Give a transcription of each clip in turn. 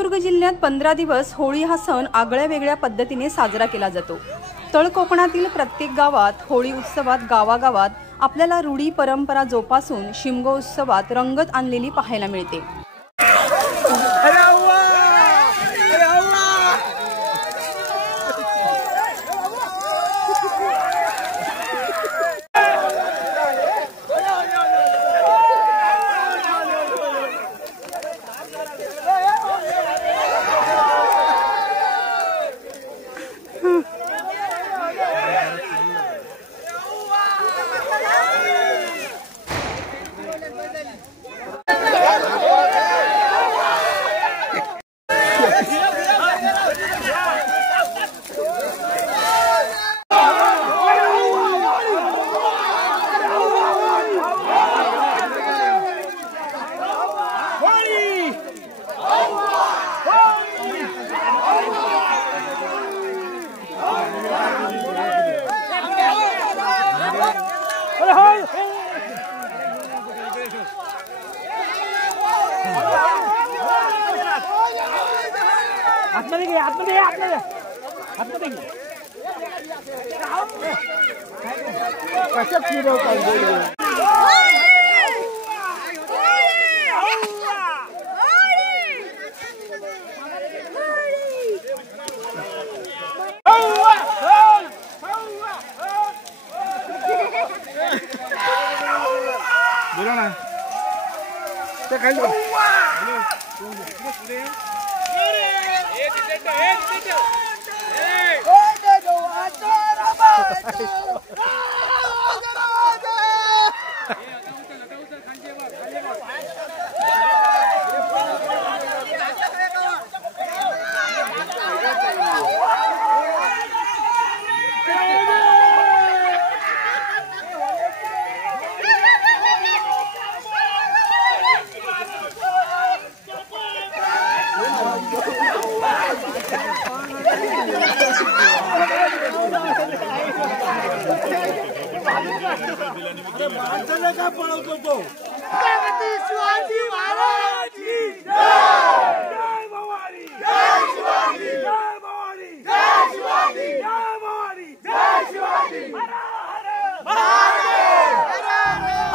सिंधुदुर्ग जिल्ह्यात 15 दिवस होळी हा सण आगळ्या वेगळ्या पद्धतीने साजरा केला जातो। तळ कोकणातील प्रत्येक गावात होळी उत्सवात गावागावात आपल्याला रूढी परंपरा जोपासून शिमगो उत्सवात रंगत आणलेली पाहायला मिळते।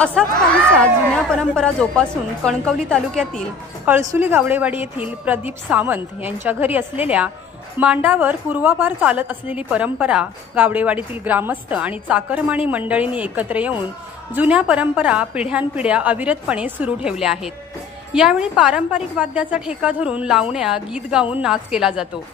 असाच काहीसा जुन्या परंपरा जोपासून कणकवली तालुक्यातील कळसुली गावडेवाडी येथील प्रदीप सावंत यांच्या घरी असलेल्या मांडावर पूर्वापार चालत असलेली परंपरा गावडेवाडीतील ग्रामस्थ आणि चाकरमानी मंडळींनी एकत्र येऊन जुन्या परंपरा पिढ्यानपिढ्या अविरतपणे सुरू ठेवल्या आहेत। यावेळी पारंपरिक वाद्याचा ठेका धरून लावण्या गीत गाऊन नाच केला जातो।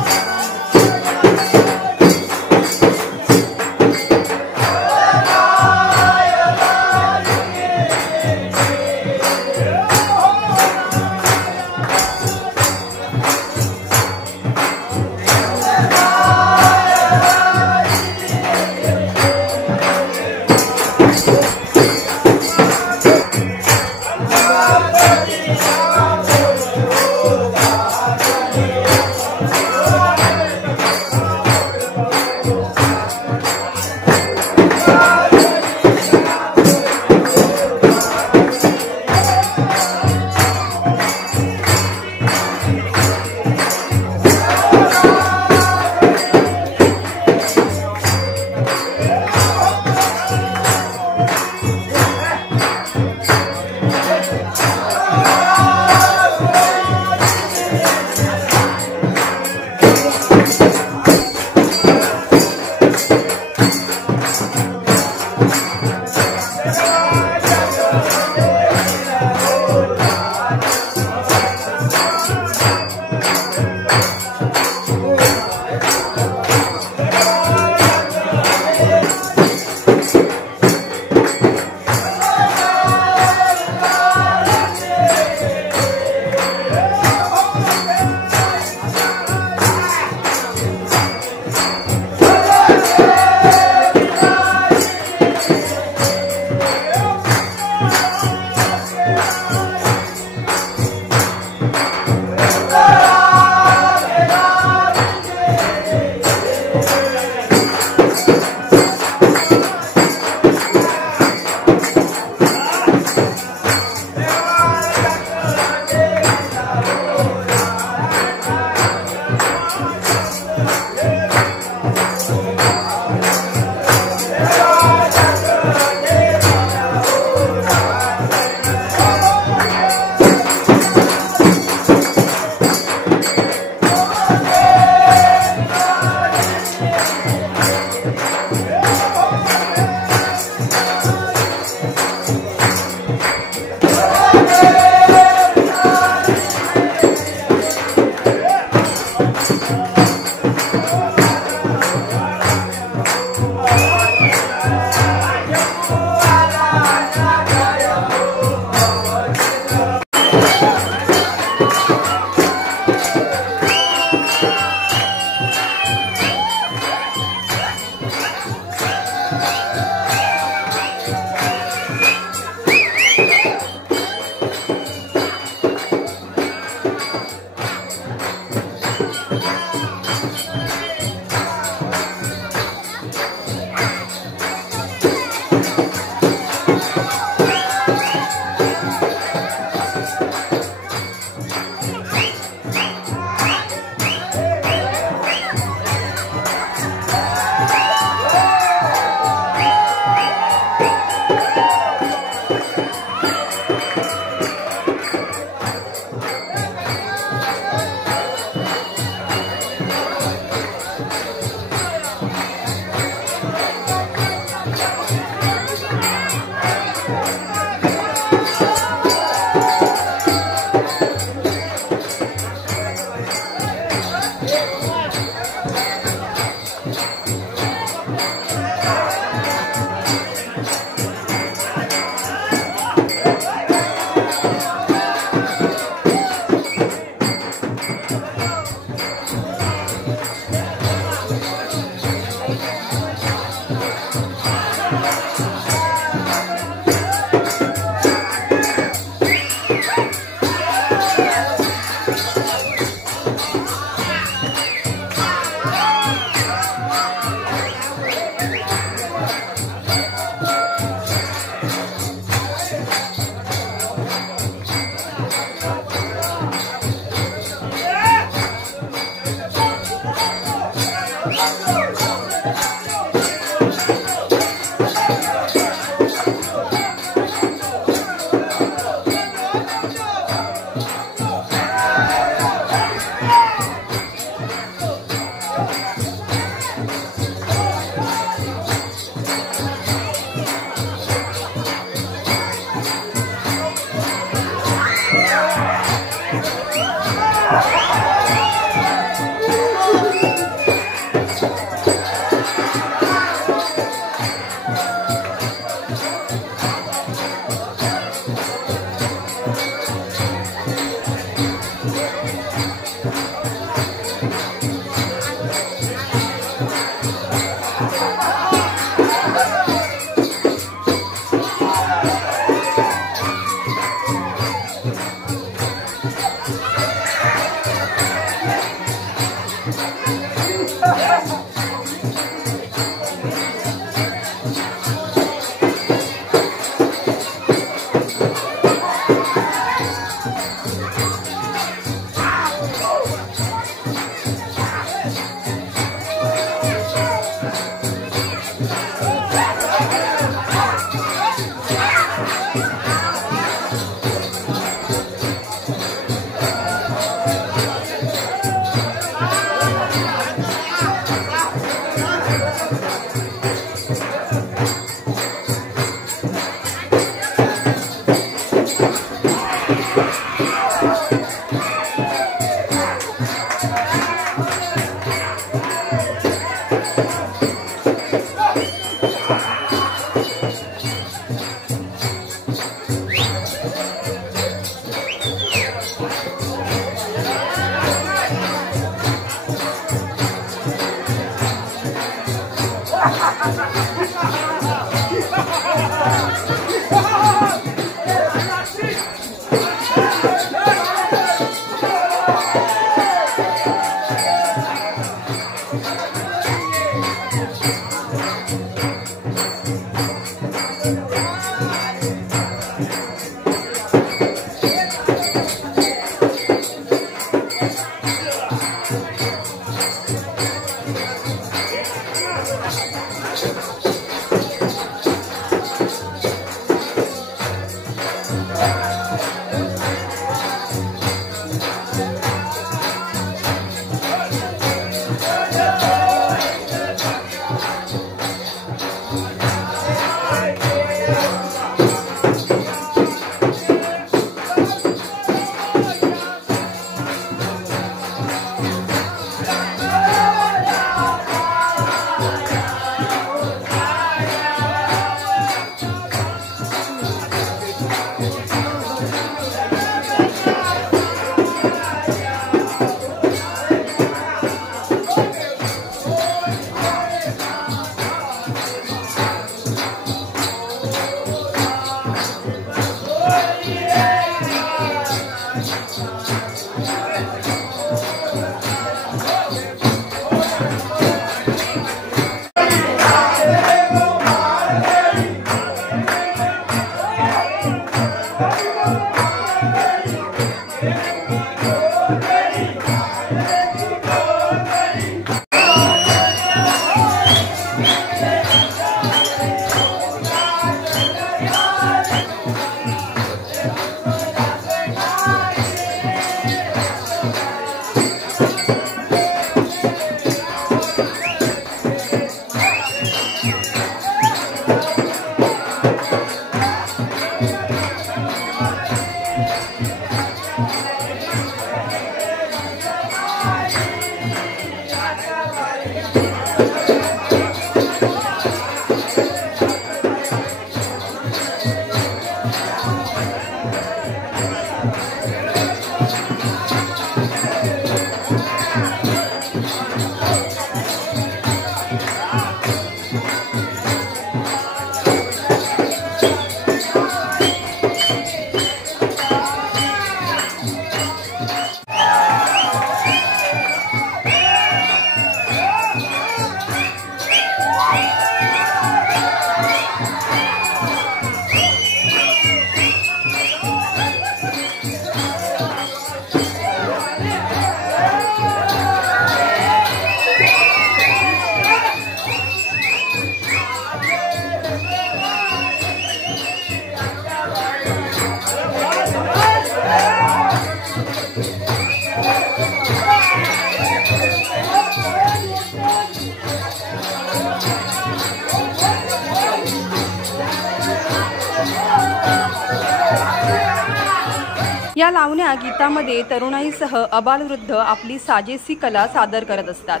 या लावण्या गीतामध्ये तरुणाईसह अबालवृद्ध आपली साजेसी कला सादर करत असतात।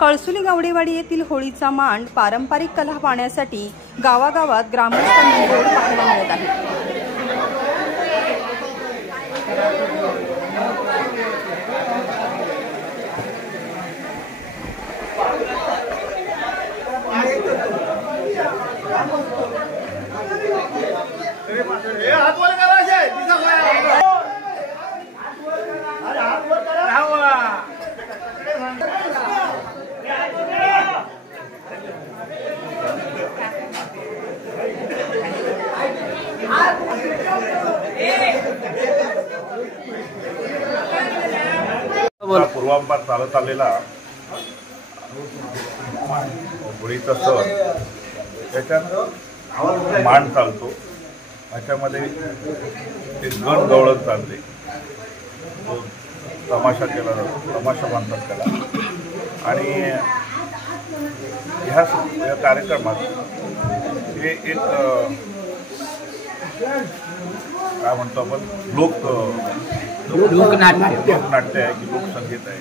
कळसुली गावडेवाडी येथील होळीचा मांड पारंपरिक कला पाहण्यासाठी गावागावात ग्रामस्थांनी जोड पाहायला मिळत आहे। पूर्वांपार चालत आलेला होळीचा सण त्याच्यात मान चालतो, त्याच्यामध्ये एक गण गवळण चालते, तमाशा केला जातो, तमाशा म्हणतात त्याला। आणि ह्या कार्यक्रमात हे एक काय म्हणतो आपण लोकनाट्य आहे की लोकसंगीत आहे,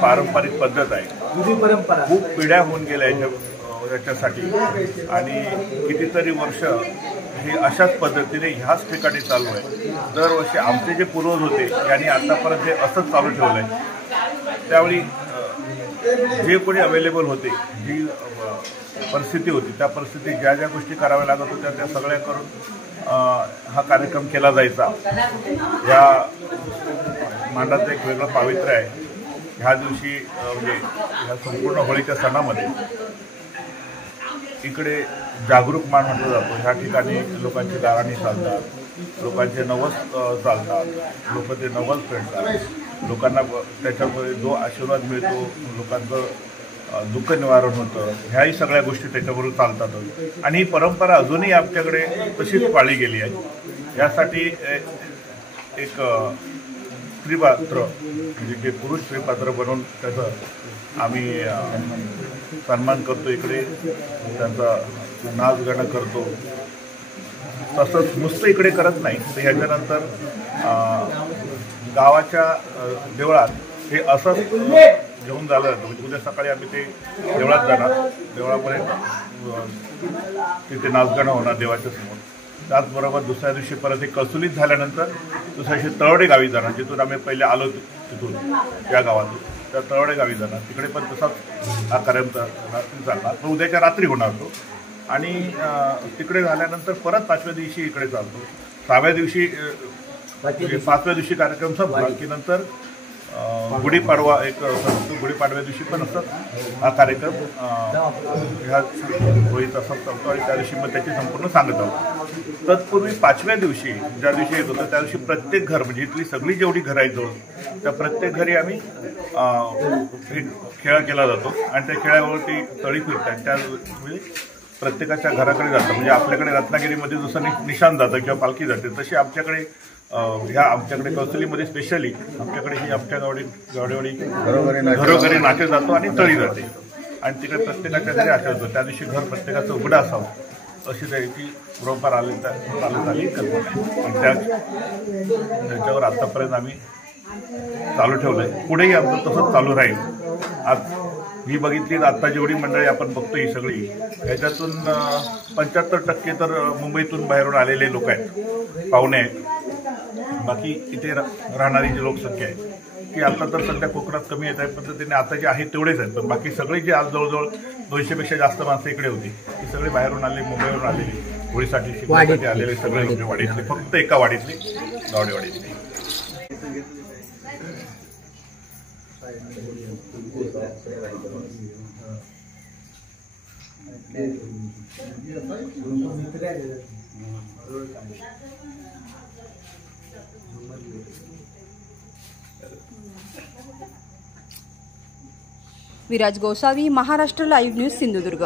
पारंपरिक पद्धत आहे। खूप पिढ्या होऊन गेल्या याच्यासाठी आणि कितीतरी वर्ष हे अशाच पद्धतीने ह्याच ठिकाणी चालू आहे। दरवर्षी आमचे जे पूर्वज होते त्यांनी आतापर्यंत हे असंच चालू ठेवलं आहे। त्यावेळी जे कोणी अवेलेबल होते, जी परिस्थिती होती, त्या परिस्थितीत ज्या ज्या गोष्टी कराव्या लागत होत्या त्या सगळ्या करून हा कार्यक्रम केला जायचा। या मांडाचं एक वेगळं पावित्र्य आहे। ह्या दिवशी म्हणजे ह्या संपूर्ण होळीच्या सणामध्ये इकडे जागरूक मान म्हटलं जातो। ह्या ठिकाणी लोकांची गाराणी चालतात, लोकांचे नवस चालतात, लोक ते नवस फेडतात, लोकांना त्याच्यामध्ये जो आशीर्वाद मिळतो, लोकांचं दुःख निवारण होतं, ह्याही सगळ्या गोष्टी त्याच्याबरोबर चालतात। आणि ही परंपरा अजूनही आमच्याकडे तशीच पाळली गेली आहे। यासाठी एक स्त्रीपात्र म्हणजे जे पुरुष स्त्रीपात्र बनवून त्याचं आम्ही सन्मान करतो, इकडे त्यांचा नाचगाणं करतो। तसंच नुसतं इकडे करत नाही, तर ह्याच्यानंतर गावाच्या देवळात हे असंच घेऊन झालं जातं। म्हणजे उद्या सकाळी आम्ही ते देवळात जाणार, देवळामध्ये तिथे नाचगाणं होणार देवाच्या समोर। त्याचबरोबर दुसऱ्या दिवशी परत एक कळसुलीत झाल्यानंतर दुसऱ्या दिवशी तळवडे गावी जाणार, जिथून आम्ही पहिले आलो तिथून त्या गावातून, त्या तळवडे गावी जाणार। तिकडे पण तसाच हा कार्यक्रम रात्री चालणार, पण उद्याच्या रात्री होणार तो। आणि तिकडे झाल्यानंतर परत 5व्या दिवशी इकडे चालतो। 6व्या दिवशी 5व्या दिवशी कार्यक्रम संपला की नंतर गुढीपाडवा एक गुढीपाडव्या दिवशी पण असतात हा कार्यक्रम ह्या होळीचा असं चालतो। आणि त्या दिवशी मग त्याची संपूर्ण सांगत आहोत। तत्पूर्वी 5व्या दिवशी ज्या दिवशी येत होतं त्या दिवशी प्रत्येक घर म्हणजे इथली सगळी जेवढी घरं आहेत जवळ त्या प्रत्येक घरी आम्ही एक खेळ केला जातो आणि त्या खेळावरती तळी फिरतात। त्यावेळी प्रत्येकाच्या घराकडे जातं, म्हणजे आपल्याकडे रत्नागिरीमध्ये जसं निशाण जातं किंवा पालखी जाते, तशी आमच्याकडे आमच्याकडे कळसुलीमध्ये स्पेशली आमच्याकडे ही आमच्या गावडेवाडी घरोघरी नाचे जातो आणि तळी जाते आणि तिकडे प्रत्येकाच्या घरी आठवतो। त्या दिवशी घर प्रत्येकाचं उघडं असावं अशी त्याची परंपरा चालत आली कल्पना आहे। त्याच्यावर आतापर्यंत आम्ही चालू ठेवलंय, पुढेही आमचं तसंच चालू राहील। आज ही बघितली आता जेवढी मंडळी आपण बघतो ही सगळी, याच्यातून 75% तर मुंबईतून बाहेरून आलेले लोक आहेत, पाहुणे आहेत। बाकी इथे राहणारी जी लोकसंख्या आहे ती आता तर सध्या कोकणात कमी येत आहे पद्धतीने, आता जे आहे तेवढेच आहेत। पण बाकी सगळे जे आज जवळजवळ 200पेक्षा जास्त माणसं इकडे होती ती सगळे बाहेरून आले, मुंबईवरून आलेली, होळीसाठी शिकण्यासाठी आलेले सगळे लोक वाडीतले, फक्त एका वाडीतले गावडेवाडीतले। Viraj Gosavi, Maharashtra live news, Sindhudurg.